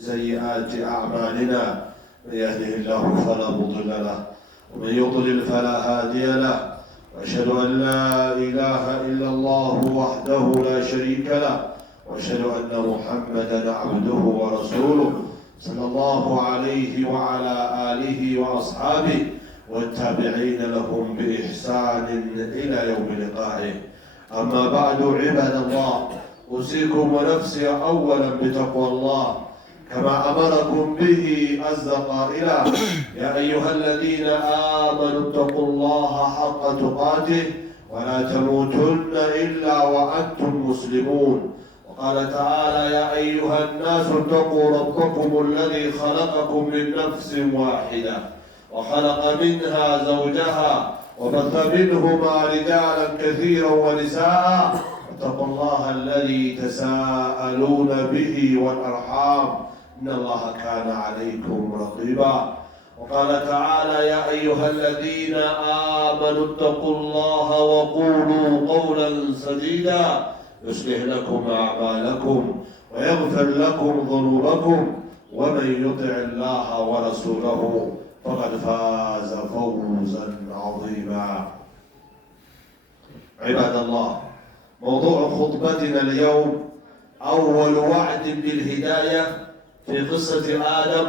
سيئات أعمالنا من يهده الله فلا مضل له ومن يضلل فلا هادي له وأشهد أن لا إله إلا الله وحده لا شريك له وأشهد أن محمدا عبده ورسوله صلى الله عليه وعلى آله وأصحابه والتابعين لهم بإحسان إلى يوم لقائه. أما بعد عباد الله، أوصيكم ونفسي أولا بتقوى الله كما أمركم به عز قائلا: يا أيها الذين آمنوا اتقوا الله حق تقاته ولا تموتن إلا وأنتم مسلمون. وقال تعالى: يا أيها الناس اتقوا ربكم الذي خلقكم من نفس واحدة وخلق منها زوجها وبث منهما رجالا كثيرا ونساء واتقوا الله الذي تساءلون به والأرحام إن الله كان عليكم رقيبا. وقال تعالى: يا أيها الذين آمنوا اتقوا الله وقولوا قولا سديدا يصلح لكم أعمالكم ويغفر لكم ذنوبكم ومن يطع الله ورسوله فقد فاز فوزا عظيما. عباد الله، موضوع خطبتنا اليوم أول وعد بالهداية في قصة آدم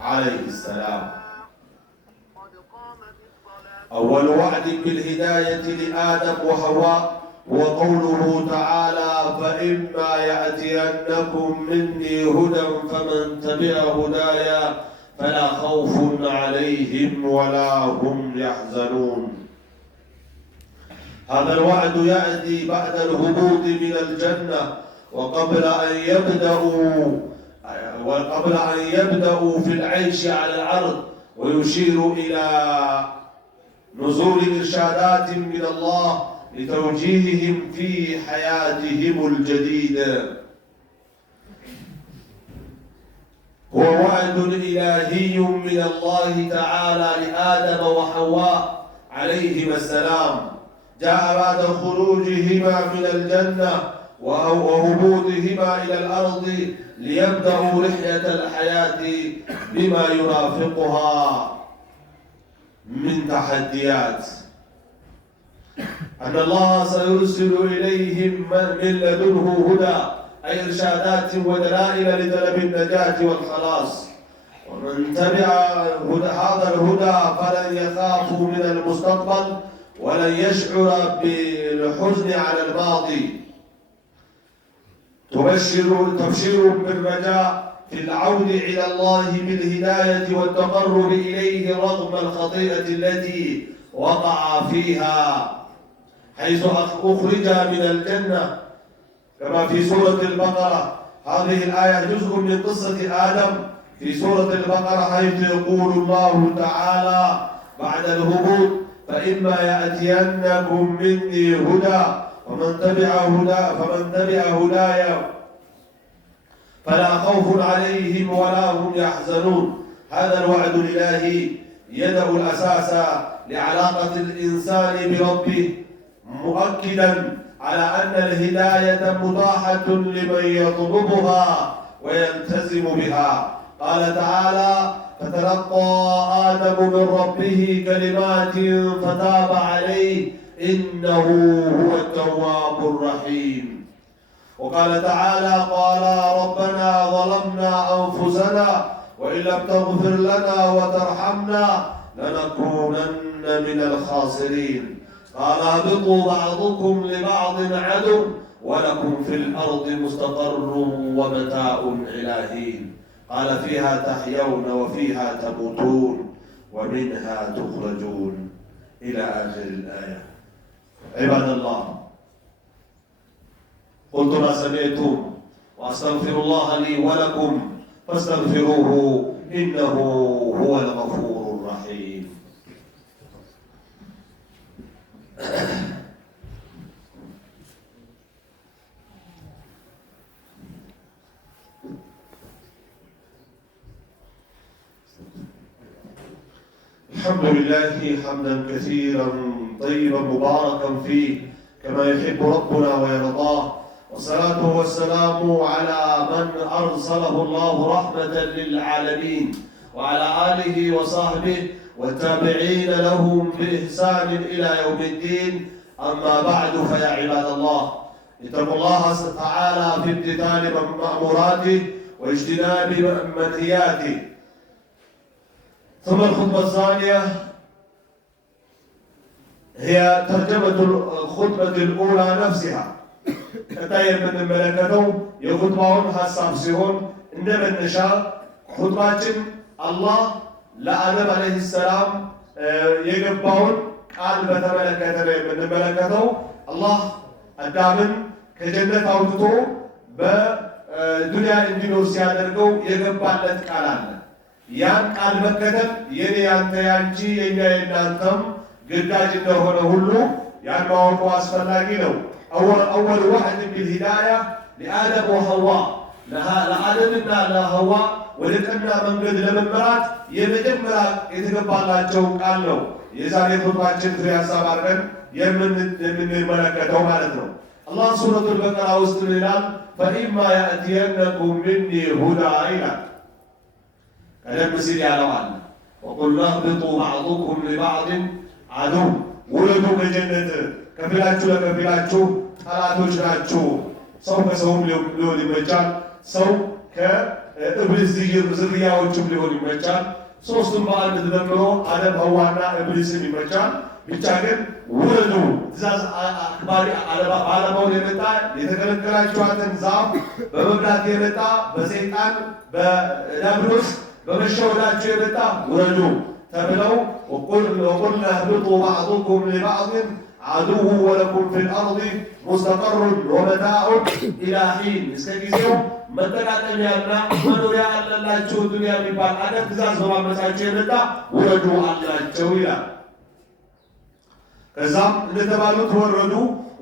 عليه السلام. أول وعد بالهداية لآدم وحواء هو قوله تعالى: فإما يأتينكم مني هدى فمن تبع هدايا فلا خوف عليهم ولا هم يحزنون. هذا الوعد يأتي بعد الهبوط من الجنة وقبل أن يبدأوا في العيش على الأرض، ويشير إلى نزول إرشادات من الله لتوجيههم في حياتهم الجديدة. هو وعد إلهي من الله تعالى لآدم وحواء عليهما السلام، جاء بعد خروجهما من الجنة وهبوطهما إلى الأرض ليبدأوا رحلة الحياة بما يرافقها من تحديات. أن الله سيرسل إليهم من لدنه هدى، أي إرشادات ودلائل لطلب النجاة والخلاص. ومن تبع هذا الهدى فلن يخافوا من المستقبل ولن يشعر بالحزن على الماضي. تبشر بالرجاء في العود إلى الله بالهداية والتقرب إليه رغم الخطيئة التي وقع فيها، حيث أخرج من الجنة كما في سورة البقرة. هذه الآية جزء من قصة آدم في سورة البقرة، حيث يقول الله تعالى بعد الهبوط: فإما يأتينكم مني هدى فمن تبع هداي فلا خوف عليهم ولا هم يحزنون. هذا الوعد الإلهي يدعو الأساس لعلاقة الإنسان بربه، مؤكدا على أن الهداية متاحة لمن يطلبها ويلتزم بها. قال تعالى: فتلقى آدم من ربه كلمات فتاب عليه إنه هو التواب الرحيم. وقال تعالى: قال ربنا ظلمنا أنفسنا وإن لم تغفر لنا وترحمنا لنكونن من الخاسرين. قال: اهبطوا بعضكم لبعض عدو ولكم في الأرض مستقر ومتاع إلى حين. قال: فيها تحيون وفيها تموتون ومنها تخرجون، إلى آخر الآية. عباد الله، قلت ما سمعتم وأستغفر الله لي ولكم فاستغفروه إنه هو الغفور الرحيم. الحمد لله حمدا كثيرا طيبا مباركا فيه كما يحب ربنا ويرضاه، والصلاة والسلام على من أرسله الله رحمة للعالمين وعلى آله وصحبه والتابعين لهم بإحسان إلى يوم الدين. أما بعد فيا عباد الله اتقوا الله تعالى في امتثال مأموراته واجتناب منهياته. ثم الخطبة الثانية هي ترجمة الخطبة الأولى نفسها. كتاية من الملكة يخطبون حساب سيهون إنما النشاء خطبات الله لآدم عليه السلام يقبون قال بتملكة من الملكة الله አዳምን ከጀነት አውጥቶ በዱንያ እንዲኖር ሲያደርገው የገባለት ቃል አለ። ያን ቃል መከተል የኔ ያንተ ያንቺ የኛ የናንተም ግዳጅ እንደሆነ ሁሉ ያን ማወቁ አስፈላጊ ነው። أول واحد بالهداية لآدم وحواء ለአደምና ለሐዋ ወደ ቀና መንገድ ለመመራት የመጀመሪያ የተገባላቸው ቃል ነው። የዛሬ ኹጥባችን ፍሬ ሀሳብ አድርገን የምንመለከተው ማለት ነው። አላህ ሱረቱል በቀራ ውስጥ ይላል ፈኢማ ያእቲየነኩም ሚኒ ሁዳ ይላል። ቀደም ሲል ያለው አለ ወቁልና እህቢጡ ባዕዱኩም ሊባዕድን ዐዱው፣ ውረዱ ከጀነት ከፊላችሁ ለከፊላችሁ ጠላቶች ናችሁ። ሰው ከሰውም ሊሆን ይመቻል፣ ሰው ከእብሊስ ዝርያዎችም ሊሆን ይመቻል። ሶስቱም በአንድ ተደምሮ አደም ሐዋና እብሊስም ይመቻል። ብቻ ግን ውረዱ ትእዛዝ አክባሪ ባለመሆን የመጣ የተከለከላችኋትን ዛፍ በመብላት የመጣ በሰይጣን በዲያብሎስ በመሸወዳቸው የመጣ ውረዱ ተብለው ወቁልና እህቢጡ ባዕዱኩም ሊባዕድን ዐዱው ወለኩም ፊል አርድ ሙስተቀሩን ወመታዑን ኢላ ሒን፣ እስከ ጊዜው መጠቃቀሚያና መኖሪያ አለላችሁ ዱንያ የሚባል አገር ትእዛዝ በማመጻቸው የመጣ ውረዱ አላቸው ይላል። ከዛም እንደተባሉት ወረዱ።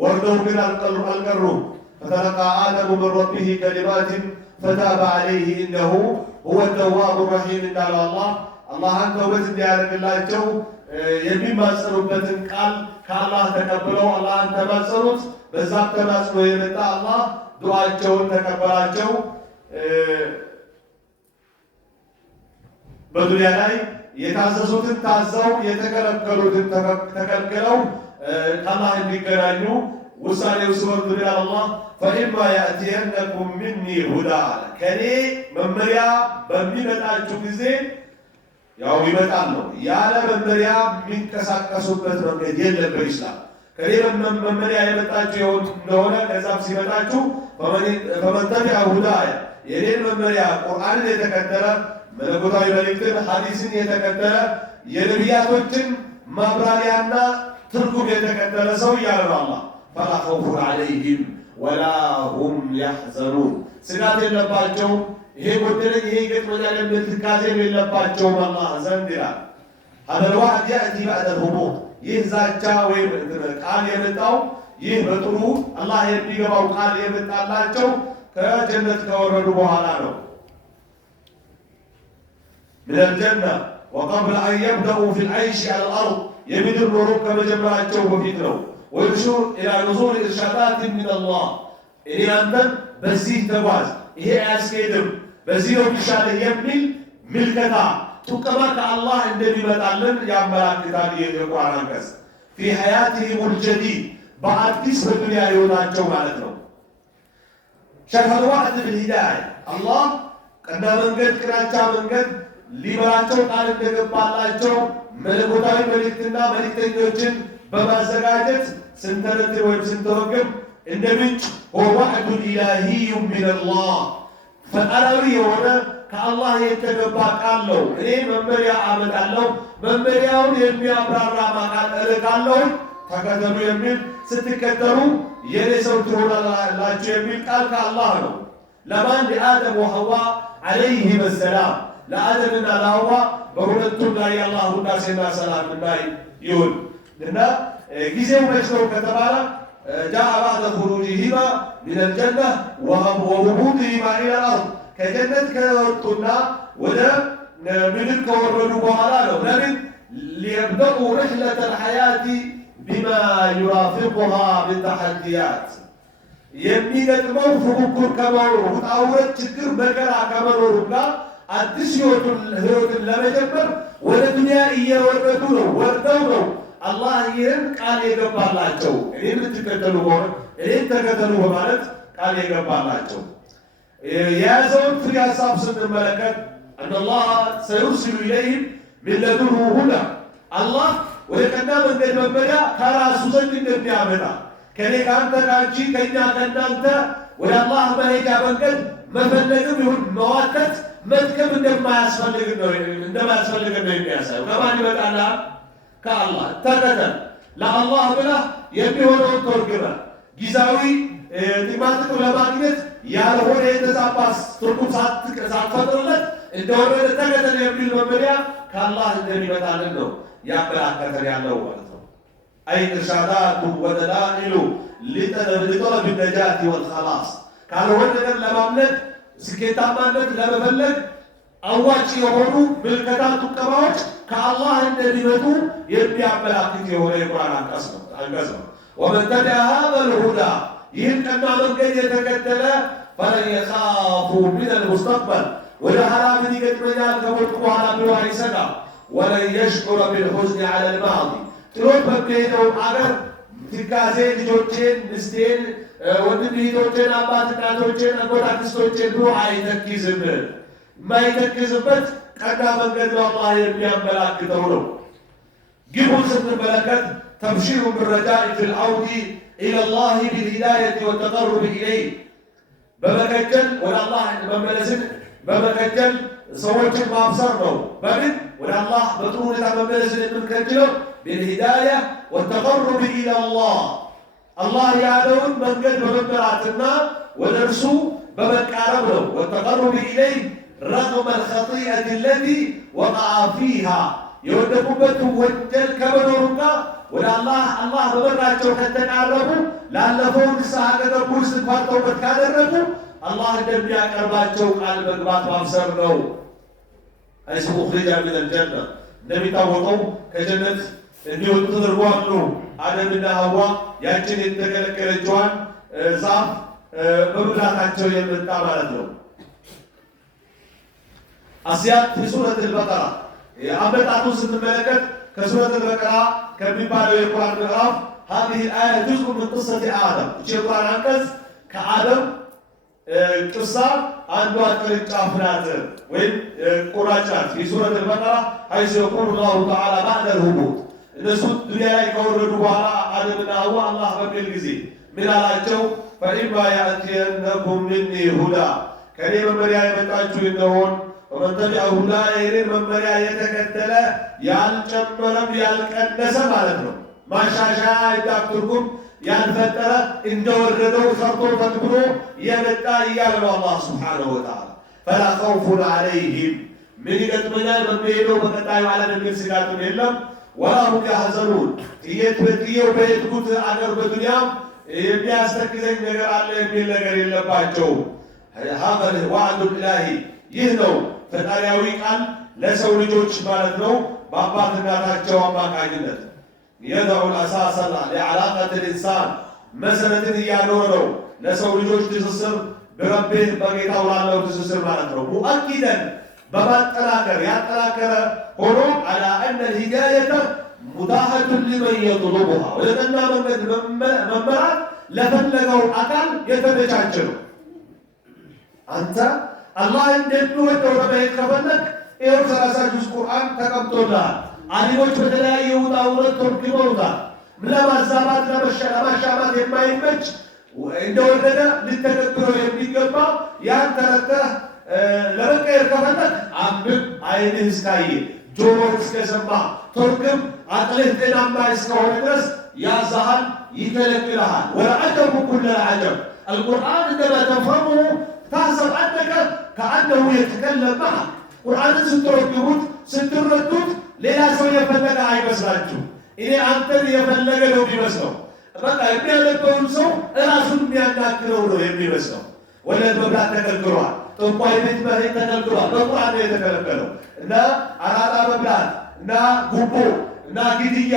ወርደው ግን አልቀሩም። ፈተለቃ አደሙ ምን ረቢህ ከሊማትን ፈታበ ዐለይህ ኢነሁ ሁወ ተዋቡ ረሒም እንዳለው አላህን ተውበት እንዲያደርግላቸው የሚማጸኑበትን ቃል ከአላህ ተቀብለው አላህን ተማጸኑት። በዛም ተማጽኖ የመጣ አላህ ዱዓቸውን ተቀበላቸው። በዱንያ ላይ የታዘዙትን ታዘው የተከለከሉትን ተከልክለው ከአላህ እንዲገናኙ ውሳኔው ሲወርድ ይላል አላህ ፈኢማ ያእቲየነኩም ሚኒ ሁዳ፣ ከኔ መመሪያ በሚመጣችሁ ጊዜ ያው ይመጣል ነው ያለ መመሪያ የሚንቀሳቀሱበት መንገድ የለም በኢስላም። ከኔ መመሪያ የመጣችሁ እንደሆነ ከዛም ሲመጣችሁ ፈመን ተቢዐ ሁዳየ፣ የኔን መመሪያ ቁርአንን የተከተለ መለኮታዊ መልእክትን ሐዲስን የተከተለ የነቢያቶችን ማብራሪያና ትርጉም የተከተለ ሰው እያለ ነው አላህ ፈላ ኸውፉን ዐለይሂም ወላ ሁም ያሕዘኑን፣ ስጋት የለባቸውም። ይሄ ጎደለኝ ይሄ ገጥሞኛል የሚል ትካዜም የለባቸውም አላህ ዘንድ ይላል። ሀዛ ልዋዕድ ያእቲ ባዕደ ልሁቡጥ፣ ይህ ዛቻ ወይም ቃል የመጣው ይህ በጥሩ አላህ የሚገባው ቃል የመጣላቸው ከጀነት ከወረዱ በኋላ ነው። من الجنة وقبل أن يبدأوا في العيش على الأرض يمدر نورك كما جمعت شوف فيتنو ويشير إلى نزول إرشادات من الله إني أنت بزيه تواز إيه أسكيدم بزيه بشان يمل ملكتا تكماك الله النبي متعلم يعمل كتابي يقوى عنكس في حياتهم الجديد بعد كسب الدنيا يوناتشو معناتهم شرح الواحد بالهداية الله قد من قد كراتا من قد ሊበራቸው ቃል እንደገባላቸው መለኮታዊ መልእክትና መልእክተኞችን በማዘጋጀት ስንተነትር ወይም ስንተረጉም እንደ ምንጭ ወዋዕዱን ኢላሂዩ ሚነላህ፣ ፈጣራዊ የሆነ ከአላህ የተገባ ቃል ነው። እኔ መመሪያ አመጣለሁ፣ መመሪያውን የሚያብራራ ቃል እልካለሁ፣ ተከተሉ የሚል ስትከተሉ የኔ ሰው ትሆናላችሁ የሚል ቃል ከአላህ ነው። ለማን? ለአደም ወሐዋ ዐለይሂም ሰላም፣ ለአደምና ለሐዋ በሁለቱም ላይ የአላህ ውዳሴና ሰላም ላይ ይሁን እና ጊዜው መች ነው ከተባለ ጃአ ባዕደ ኹሩጅሂማ ሚነል ጀነ ወሁቡጢሂማ ኢለል አርድ፣ ከጀነት ከወጡና ወደ ምድር ከወረዱ በኋላ ነው። ለምን? ሊየብደኡ ሪሕለተል ሐያቲ ቢማ ዩራፊቁሃ ሚን ተሐዲያት፣ የሚገጥመው ፉክክር ከመኖሩ ውጣ ውረድ ችግር መከራ ከመኖሩ ጋር አዲስ ህይወትን ለመጀመር ወደ ዱንያ እየወረዱ ነው ወርደው ነው አላህ ይህን ቃል የገባላቸው እኔን የምትከተሉ ከሆነ እኔን ተከተሉ በማለት ቃል የገባላቸው። የያዘውን ፍሬ ሀሳብ ስንመለከት አላህ ሰዩርሲሉ ኢለይሂም ሚን ለዱንሁ ሁዳ አላህ ወደ ቀና መንገድ መመሪያ ከራሱ ዘንድ እንደሚያመጣ ከኔ ከአንተ ከአንቺ ከእኛ ከእናንተ ወደ አላህ መሄጃ መንገድ መፈለግም ይሁን መዋተት መድከም እንደማያስፈልግ ነው የሚያሳየው። ከማን ይመጣልሃል? ከአላህ ተከተል። ለአላህ ብለህ የሚሆነውን ተርጉመህ ጊዜያዊ ጥቅማጥቅም ለማግኘት ያልሆነ የተዛባ ትርጉም ሳትፈጥርለት እንደወረደ ተከተል የሚል መመሪያ ከአላህ እንደሚመጣልን ነው ያመላከተን ያለው ማለት ነው። አይ ኢርሻዳቱ ወደላኢሉ ሊጠለብ ነጃቲ ወልኸላስ ካልሆነ ነገር ለማምለጥ ስኬታማነት ለመፈለግ አዋጭ የሆኑ ምልከታ ጡቀማዎች ከአላህ እንደሚመጡ የሚያመላክት የሆነ የቁርአን አንቀጽ ነው። ወመን ተቢዐ ሃዘል ሁዳ ይህን ቀና መንገድ የተከተለ ፈለን የኻፉ ሚነል ሙስተቅበል ወደ ኋላ ምን ይገጥመኛል ከሞትኩ በኋላ ብሎ አይሰጋም። ወለን የሽዑረ ቢልሑዝኒ ዐለል ማዲ ጥሎት በሚሄደው አገር ትካዜ ልጆቼን፣ ምስቴን፣ ወንድም እህቶቼን፣ አባት እናቶቼን፣ አጎት አክስቶቼን ብሎ አይተክዝም። የማይተክዝበት ቀና መንገድ ነው አላህ የሚያመላክተው ነው። ግቡን ስንመለከት ተብሺሩ ብረጃኢ ፊል ዐውዲ ኢለላሂ ቢልሂዳየቲ ወተቀሩቢ ኢለይህ በመከጀል ወደ አላህ መመለስን በመከጀል ሰዎችን ማብሰር ነው። በምን ወደ አላህ በጥሩ ሁኔታ መመለስን የምንከጅለው ቢልሂዳያ ወተቀሩቢ ኢለላህ አላህ ያለውን መንገድ በመመራትና ወደ እርሱ በመቃረብ ነው። ወተቀሩቢ ኢለይህ ረግመ አልኸጢአት አለቲ ወቀዐ ፊሃ የወደቁበት ወንጀል ከመኖሩና ወደ አላህ በበራቸው ከተቃረቡ ላለፈው ንስሐ ከገቡ እስትግፋር ተውበት ካደረጉ አላህ እንደሚያቀርባቸው ቃል መግባት ማብሰር ነው። አይሱ ኡኽሪጀ ሚነል ጀነ እንደሚታወቀው ከጀነት እንዲወጡ ተደርጓል። አደምና ሐዋ ያችን የተከለከለችዋን ዛፍ በመብላታቸው የመጣ ማለት ነው። አስያት ሱረቱል በቀራ አመጣጡን ስንመለከት ከሱረቱል በቀራ ከሚባለው የቁርአን ምዕራፍ هذه الآية جزء من قصة آدم የቁርአን አንቀጽ ከአደም ቅሳ አንዷ ቅርንጫፍ ናት ወይም ቁራጭ ናት። የሱረቱል በቀራ ሐይث يقول الله تعالى بعد الهبوط እነሱ ዱንያ ላይ ከወረዱ በኋላ አደምና ሐዋ አላህ በሚል ጊዜ ምን አላቸው? ፈኢማ ያእቲየነኩም ሚኒ ሁዳ ከኔ መመሪያ የመጣችሁ እንደሆን ወመን ተቢዐ ሁዳየ የኔን መመሪያ የተከተለ ያልጨመረም ያልቀነሰ ማለት ነው። ማሻሻያ እንዳትርጉም ያልፈጠረ እንደወረደው ሰርቶ ተግብሮ የመጣ እያለ ነው አላህ ሱብሓነሁ ወተዓላ። ፈላ ኸውፉን ዐለይሂም ምን ይገጥመኛል በሚሄደው በቀጣዩ ዓለም የሚል ስጋትም የለም። ወላ ሁም ያሕዘኑን ጥዬው በሄድኩት አገር በዱንያም የሚያስተክዘኝ ነገር አለ የሚል ነገር የለባቸውም። ሀዘል ዋዕዱል ኢላሂ ይህ ነው ፈጣሪያዊ ቃል ለሰው ልጆች ማለት ነው። በአባት እናታቸው አማካኝነት የደዑል አሳሰ ለዓላቀት ልኢንሳን መሰረትን እያኖረ ነው ለሰው ልጆች ትስስር በረቤህ በጌታው ላለው ትስስር ማለት ነው። ሙአኪደን በማጠናከር ያጠናከረ ሆኖ አላ አነ ልሂዳየተ ሙታሐቱን ሊመን የጥሉቡሃ ወደ ቀና መንገድ መመራት ለፈለገው አካል የተመቻቸ ነው። አንተ አላህ እንደሚወደው ለመሄድ ከፈለግ ይኸው 30 ጁዝ ቁርአን ተቀምጦልሃል። አሊሞች በተለያየ ውጣ ውረድ ተርጉመውታል። ለማዛባት ለማሻማት የማይመች እንደወረደ ልተገብረው የሚገባ ያን ተረተህ ለመቀየር ከፈለግ አንብብ፣ አይንህ እስካየ ጆሮህ እስከሰማ ተርጉም፣ አቅልህ ጤናማ እስከሆነ ድረስ ያዛሃል፣ ይከለክልሃል። ወለዐጀቡ ኩለል ዐጀብ አልቁርአን እንደማ ተፍሀሙሁ ታሕሰብ አነከ ከአነሁ የተከለም መዐክ ቁርአንን ስትረጉሙት ስትረዱት ሌላ ሰው የፈለገ አይመስላችሁ። እኔ አንተን የፈለገ ነው የሚመስለው። በቃ የሚያነበውን ሰው እራሱን የሚያናግረው ነው የሚመስለው። ወለድ መብላት ተከልክሏል። ጠንቋይ ቤት መሄድ ተከልክሏል። በቁርአን ነው የተከለከለው። እና አራጣ መብላት እና ጉቦ እና ግድያ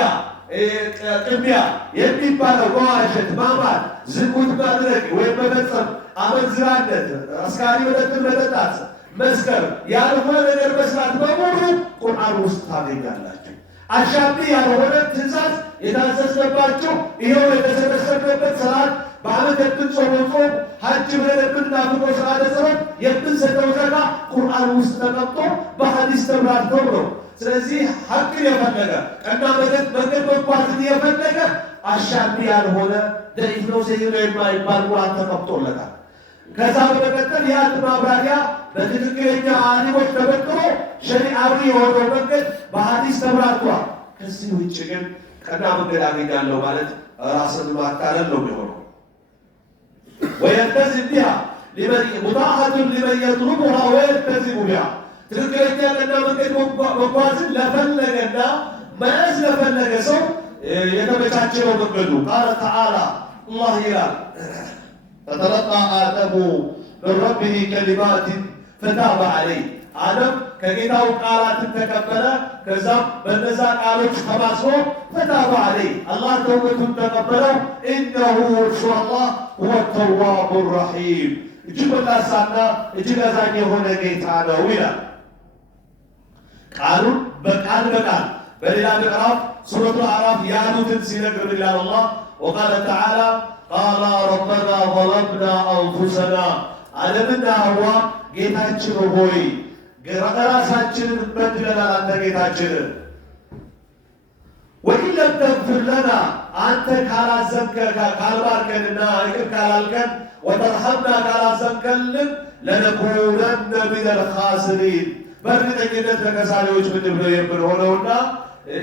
ቅሚያ የሚባለው መዋሸት፣ ማማት፣ ዝሙት ማድረግ ወይም መፈጸም፣ አመንዝራነት፣ አስካሪ መጠጥን መጠጣት፣ መስከር፣ ያልሆነ ነገር መስራት በሙሉ ቁርአን ውስጥ ታገኛላችሁ። አሻሚ ያልሆነ ትእዛዝ የታዘዝነባቸው ይኸው የተሰበሰብንበት ሰላት፣ በዓመት የምንጾመው ጾም፣ ሐጅ ብለን የምናፍቀው ስርዓተ ጸሎት፣ የምንሰጠው ዘካ ቁርአን ውስጥ ተቀምጦ በሐዲስ ተብራርተው ነው። ስለዚህ ሐቅን የፈለገ ቀና መንገድ መጓዝን የፈለገ አሻሚ ያልሆነ ደኢፍ ነው ሰይድ ነው የማይባል ቁርአን ተቀምጦለታል። ከዛ በመቀጠል ያን ማብራሪያ በትክክለኛ አሊሞች ተበጥሮ ሸሪዓዊ የሆነው መንገድ በሐዲስ ተብራርቷል። ከዚህ ውጭ ግን ቀና መንገድ አገኛለሁ ማለት ራስን ማታለል ነው የሚሆነው። ወየልተዚም ቢሃ ሙጣዓቱን ሊመን የጥሉቡሃ ወየልተዚሙ ቢሃ ትክክለኛ ቀና መንገድ መጓዝን ለፈለገና መያዝ ለፈለገ ሰው የተመቻቸ ነው መንገዱ። ቃለ ተዓላ አላህ ይላል ፈተለቃ አደሙ ምን ረቢሂ ከሊማትን ፈታበ ዐለይህ አደም ከጌታው ቃላትን ተቀበለ። ከዛም በነዛ ቃሎች ተማጽኖ ፈታበ ዐለይህ አላህ ተውበቱን ተቀበለው። ኢነሁ እርሱ አላህ ሁወ ተዋቡ ረሒም እጅግ መላሳና እጅግ አዛኝ የሆነ ጌታ ነው ይላል። ቃሉን በቃል በቃል በሌላ ምዕራፍ ሱረቱ አዕራፍ ያሉትን ሲነግር ይላል አላህ ወቃለ ተዓላ ቃላ ረበና ዘለምና አንፉሰና አደምና ሐዋ ጌታችን ሆይ ራሳችንን በድለናል፣ አንተ ጌታችን ወኢን ለም ተግፊር ለና አንተ ካልባርከንና ይቅር ካላልከን ወተርሐምና ካላዘንከልን ለነኩነነ ሚነል ኻሲሪን በእርግጠኝነት ተከሳሪዎች ምድር ነው የምንሆነውና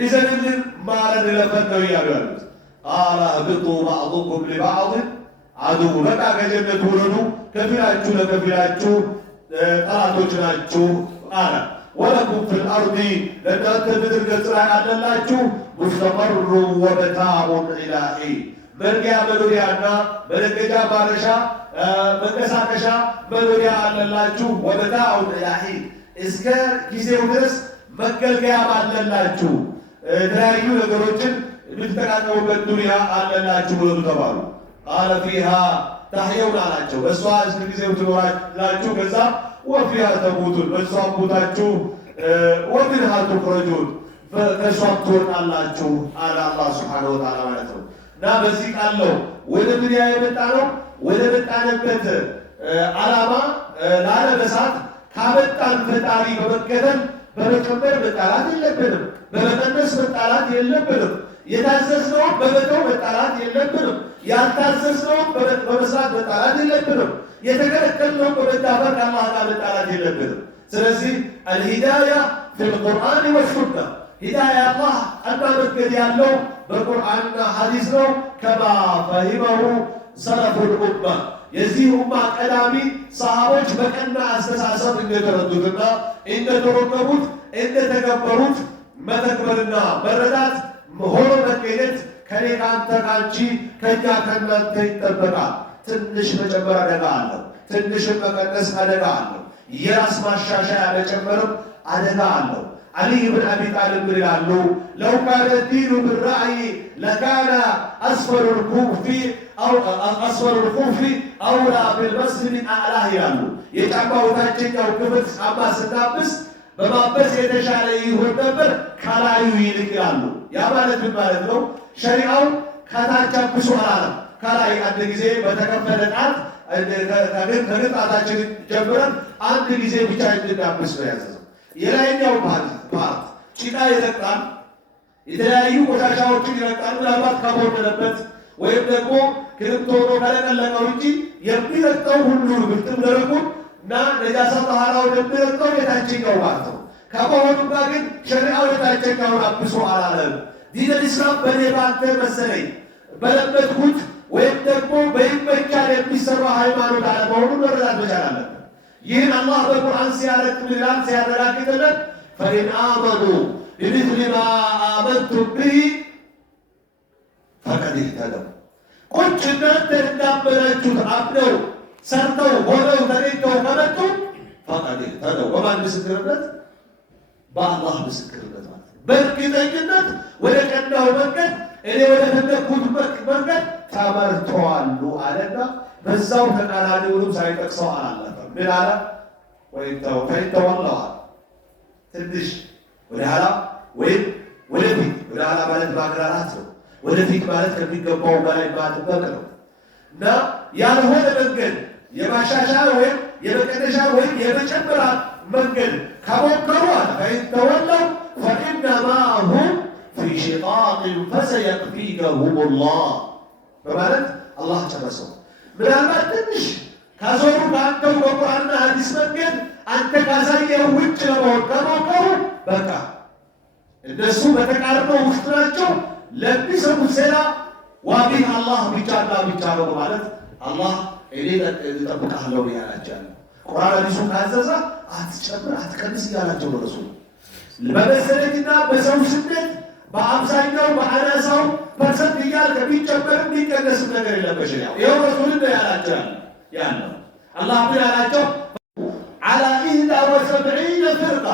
ይዘንልን ማረን ለፈን ነው እያሉ ያሉት። ቃለ እህቢጡ ባዕዱኩም ሊባዕድን ዐዱው በቃ ከጀነት ውረዱ፣ ከፊላችሁ ለከፊላችሁ ጠላቶች ናችሁ አለ። ወለኩም ፊል አርዲ ለእናንተ ምድር ገጽ ላይ አለላችሁ ሙስተቀሩ ወመታዑን ኢላ ሒን መርጊያ መኖሪያና መነገጃ ማረሻ መንቀሳቀሻ መኖሪያ አለላችሁ። ወመታዑን ኢላ ሒን እስከ ጊዜው ድረስ መገልገያ አለላችሁ። የተለያዩ ነገሮችን የምትጠቃቀሙበት ዱንያ አለላችሁ ብሎ ተባሉ። ቃለ ፊሃ ታሕየውን አላቸው በእሷ እስከ ጊዜው ትኖራላችሁ፣ ከዛ ወፊሃ ተሙቱን በእሷም ሞታችሁ፣ ወሚንሃ ቱኽረጁን ከእሷም ትወጣላችሁ አለ አላህ ሱብሓነሁ ወተዓላ ማለት ነው። እና በዚህ ቃል ነው ወደ ዱንያ የመጣ ነው። ወደ መጣንበት ዓላማ ላለመሳት ካመጣን ፈጣሪ በመከተል በመጨመር መጣላት የለብንም። በመቀነስ መጣላት የለብንም። የታዘዝነውን በመተው መጣላት የለብንም። ያልታዘዝነውን በመስራት መጣላት የለብንም። የተከለከልነውን በመዳፈር ከአላህ ጋር መጣላት የለብንም። ስለዚህ አልሂዳያ ፊል ቁርአን ወሱና ሂዳያ አላህ ቀና መንገድ ያለው በቁርአንና ሐዲስ ነው። ከማ ፈሂመሁ ሰለፉል ኡማ የዚህ ኡማ ቀዳሚ ሰሃቦች በቀና አስተሳሰብ እንደተረዱትና እንደተረከቡት እንደተገበሩት መተግበርና መረዳት ሆኖ መገኘት ከኔ ከአንተ ከአንቺ ከእኛ ከእናንተ ይጠበቃል። ትንሽ መጨመር አደጋ አለው። ትንሽም መቀነስ አደጋ አለው። የራስ ማሻሻያ መጨመርም አደጋ አለው። አሊ ብን አቢ ጣልብ ይላሉ ለው ካነ ዲኑ ብራእይ ለካነ አስፈሩ ልኩፊ አውላ ቢልመስል ሚን አዕላህ ይላሉ። የጫማው ታችኛው ክፍል ጫማ ስናብስ በማበስ የተሻለ ይሆን ነበር ከላዩ ይልቅ ይላሉ። ያ ማለት ምን ማለት ነው? ሸሪዓው ከታች አብሱ አላለም። ከላይ አንድ ጊዜ በተከፈለ ጣት ከግጣታችን ጀምረን አንድ ጊዜ ብቻ እንድናብስ ነው ያዘዘው። የላይኛው ፓርት ጭቃ ይረግጣል፣ የተለያዩ ቆሻሻዎችን ይረግጣል። ምናልባት ከቦነበት ወይም ደግሞ ክርምት ሆኖ ከለቀለቀው እንጂ የሚረግጠው ሁሉ ብርጥም ደረቁን እና ነጃሳ ባህላውን የሚረግጠው የታችኛው ፓርት ነው። ከመሆኑ ጋር ግን ሸሪዓው የታችኛውን አብሶ አላለም። ዲነል ኢስላም በኔ ባንተ መሰለኝ በለመድኩት ወይም ደግሞ በይመቻል የሚሰራ ሃይማኖት አለመሆኑን መረዳት መቻል አለብን። ይህን አላህ በቁርአን ሲያረቅልናል ሲያረጋግጥልን ፈኢን አመኑ ቢሚስሊ ማ አመንቱም ቢሂ ፈቀድ ኢህተደው ቁጭ እናንተ እንዳመናችሁት አምነው ሰርተው ሆነው ተገኝተው ከመጡ ፈቀድ ኢህተደው በማን ምስክርነት? በአላህ ምስክርነት ማለት ነው። በእርግጠኝነት ወደ ቀናው መንገድ እኔ ወደ ፈለግኩት መንገድ ተመርተዋል አለና በዛው ተቃራኒውንም ሳይጠቅሰው አላለፈም። ምን አለ? ፈይተወላሁ ትንሽ ወደ ኋላ ወይም ወደፊት። ወደ ኋላ ማለት ማግራራት ነው። ወደፊት ማለት ከሚገባው በላይ ማጥበቅ ነው እና ያልሆነ መንገድ የማሻሻያ ወይም የመቀነሻ ወይም የመጨመራ መንገድ ከሞከሩ አለ ፈይተወላሁ ፈኢነማ ሁም ፊ ሽቃቅን ፈሰየክፊከሁም ላህ በማለት አላህ ጨረሰው። ምናልባት ትንሽ ካዞሩ ከአንተው በቁርአንና ሐዲስ መንገድ አንተ ካሳየው ውጭ ለመሆን ከሞከሩ በቃ እነሱ በተቃርኖ ውስጥ ናቸው። ለሚሰሙት ዜና ዋቢ አላህ ብቻና ብቻ ነው በማለት አላህ እኔ እጠብቅሃለሁ ያላቸው ቁርአን ሐዲሱ ካዘዘ አትጨምር አትቀንስ እያላቸው ነው። ረሱል በመሰለኝና በሰው ስሜት በአብዛኛው በአናሳው ፐርሰንት እያልክ ቢጨመርም ቢቀነስም ነገር የለም በሸሪዓው። ይኸው ረሱልን ያላቸው ያለው አላህ ምን ያላቸው አላ 71 ፍርቃ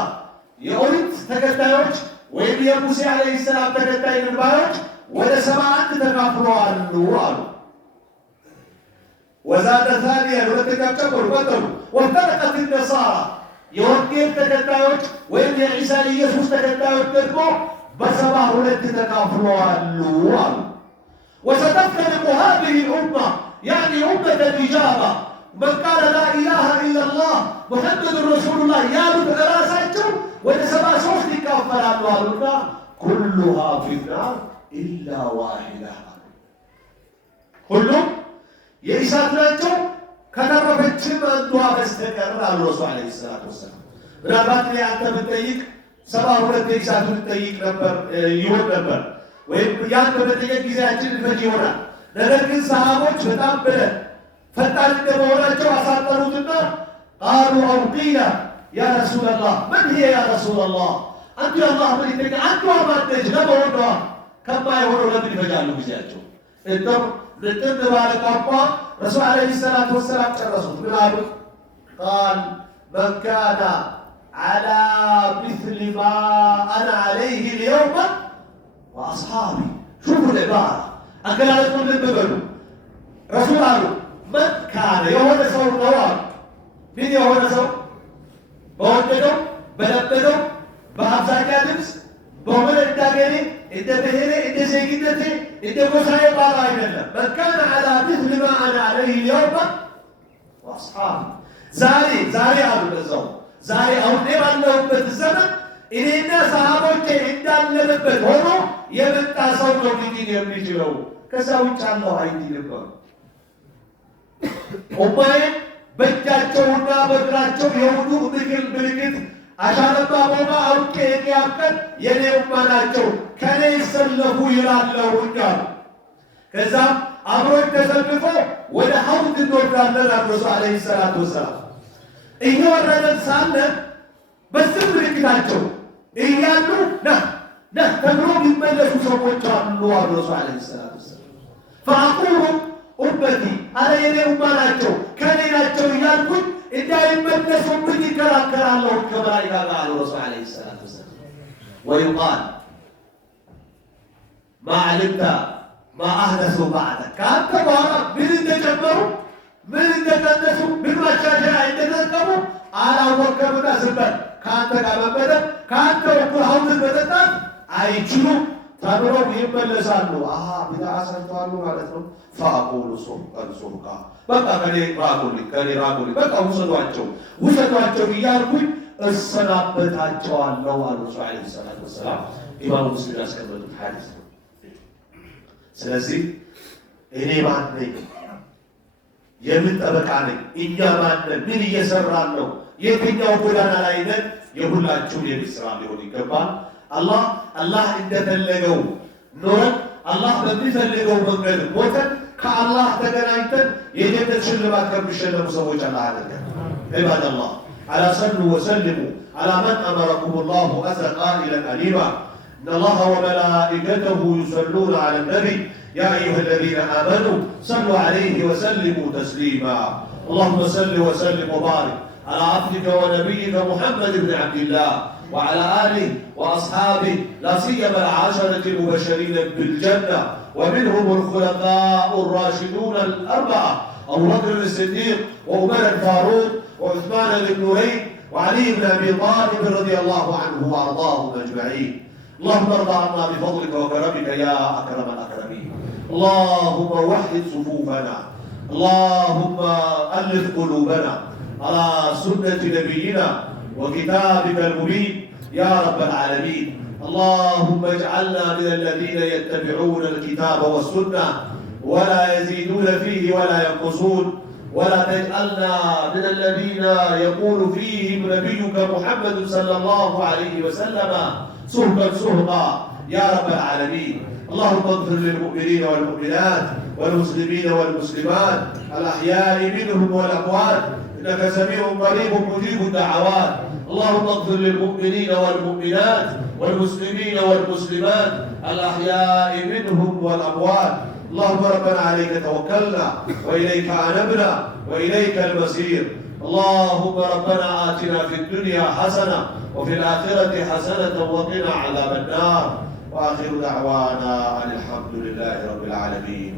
የኦሪት ተከታዮች ወይም የሙሴ ዓለይሂ ሰላም ተከታይ ባሮች ወደ 71 ተካፍለዋል አሉ። ወዛደ ታዲያ ሁለተኛው ጨምሩ ቀጠሉ። ወፈረቀት ነሳራ የወንጌል ተከታዮች ወይም የዒሳ ኢየሱስ ተከታዮች ደግሞ በ72 ተካፍለዋል አሉ። ወሰተፍተሪቁ ሃዚሂ ልኡማ ያዕኒ ኡመተ ልኢጃባ መን ቃለ ላ ኢላሃ ኢለላህ ሙሐመዱን ረሱሉላህ ያሉት እራሳቸው ወደ 73 ይካፈላሉ አሉና ኩሉሃ ፊናር ኢላ ዋሂዳ ሁሉም የእሳት ናቸው ከተረፈችም አንዷ በስተቀር አሉ ረሱል ዓለይሂ ሰላቱ ወሰላም። ምናልባት ላይ አንተ ብትጠይቅ 72 የእሳቱን ትጠይቅ ነበር ይሆን ነበር ወይም ያን በመጠየቅ ጊዜያችን ልፈጅ ይሆናል። ነገር ግን ሰሃቦች በጣም ፈጣን እንደመሆናቸው አሳጠሩትና ቃሉ አው ቂለ ያ ረሱለላህ መን ሂየ ያ ረሱለላህ አንቱ የአላህ መልእክተኛ አንዷ ማነች ለመሆኗ ከማይሆነው ለምን ይፈጃሉ ጊዜያቸው? እንደም ልጥን ባለ ቋንቋ ረሱል ዓለይሂ ሰላቱ ወሰላም ጨረሱት። ምን አሉት? ቃል መን ካነ ዓላ ሚስሊ ማ አነ ዓለይህ ልየውመ ወአስሓቢ ሹፉ ልዕባራ አገላለጹን ልብ በሉ። ረሱል አሉ መን ካነ የሆነ ሰው ነው አሉ። ምን የሆነ ሰው? በወደደው በለበደው በአብዛኛ ድምፅ በሆነ እንዳገሬ እንደ ብሔሬ እንደ ዜግነቴ እንደ ጎሳዬ ባላ አይደለም። መን ካነ ዓላ ሚስሊ ማ አነ ዓለይህ ልየውመ ወአስሓቢ ዛሬ አሉ ለዛው ዛሬ አሁን ባለሁበት ዘመን እኔና ሰሃቦቼ እንዳለንበት ሆኖ የመጣ ሰው ነው ሊድን የሚችለው። ከዛ ውጭ አለው አይድንም። ኡማዬ በእጃቸውና በእግራቸው የሁሉ ምልክት አሻረባ ቦማ አውቄ የቅያም የኔ ኡማ ናቸው ከኔ ይሰለፉ ይላለሁ እንዳሉ። ከዛም አብሮች ተሰልፎ ወደ ሐውድ እንወርዳለን አሉ ረሱል ዓለይሂ ሰላቱ ወሰላም። እየወረደን ሳለ በስም ምልክታቸው እያሉ ና ተብሎ የሚመለሱ ሰዎች አሉ አሉ ረሱል ዓለይሂ ሰላቱ ወሰላም። ፈአቁሉ ኡመቲ አለ የኔ ኡማ ናቸው ከኔ ናቸው እያልኩኝ እንዳይመለሱብኝ ይከራከራለሁ ከመላኢካ ጋር አሉ ረሱል ዓለይሂ ሰላቱ ወሰላም። ወዩቃል ማ ዓሊምተ ማ አህደሱ ባዕደክ ከአንተ በኋላ ምን እንደጨመሩ ምን እንደቀነሱ ምን ማሻሻያ እንደተጠቀሙ አላወቅምና ዝም በል። ከአንተ ጋር መመደብ ከአንተ እኩል ሐውድን መጠጣት አይችሉም ተብለው ይመለሳሉ። ቢድዓ ሰርተዋል ማለት ነው። ፈአቁሉ ሱሕቃ በቃ ከኔ ራቁልኝ በቃ ውሰዷቸው እያልኩኝ እሰናበታቸዋለሁ አሉ ረሱል ዓለይሂ ሰላቱ ወሰላም። ኢማሙ ሙስሊም ያስቀመጡት ሐዲስ ነው። ስለዚህ እኔ ማን ነኝ? የምን ጠበቃ ነኝ? እኛ ማንን? ምን እየሰራን ነው? የትኛው ጎዳና ላይ ነን? የሁላችሁም የቤት ስራ ሊሆን ይገባል። አላህ እንደፈለገው ኖረን አላህ በሚፈልገው መንገድ ሞተን ከአላህ ተገናኝተን የጀነት ሽልማት ከሚሸለሙ ሰዎች አላህ አድርገን። ዒባደላህ አላ ሰሉ ወሰልሙ አላ መን አመረኩም ላሁ አዘ ቃኢለን አሊማ إن الله وملائكته يصلون على النبي يا أيها الذين آمنوا صلوا عليه وسلموا تسليما اللهم صل وسلم وبارك على عبدك ونبيك محمد بن عبد الله وعلى آله وأصحابه، لا سيما العشرة المبشرين بالجنة، ومنهم الخلفاء الراشدون الأربعة أبو بكر الصديق وعمر الفاروق وعثمان ذي النورين وعلي بن أبي طالب رضي الله عنه وأرضاهم أجمعين. اللهم ارض عنا بفضلك وكرمك يا أكرم الأكرمين. اللهم وحد صفوفنا، اللهم ألف قلوبنا على سنة نبينا وكتابك المبين يا رب العالمين. اللهم اجعلنا من الذين يتبعون الكتاب والسنة ولا يزيدون فيه ولا ينقصون، ولا تجعلنا من الذين يقول فيهم نبيك محمد صلى الله عليه وسلم سهقا سهقا يا رب العالمين. اللهم اغفر للمؤمنين والمؤمنات والمسلمين والمسلمات الأحياء منهم والأموات، إنك سميع قريب مجيب الدعوات. اللهم اغفر للمؤمنين والمؤمنات والمسلمين والمسلمات الأحياء منهم والأموات. اللهم ربنا عليك توكلنا وإليك أنبنا وإليك المصير. اللهم ربنا آتنا في الدنيا حسنة وفي الآخرة حسنة وقنا عذاب النار. وآخر دعوانا أن الحمد لله رب العالمين.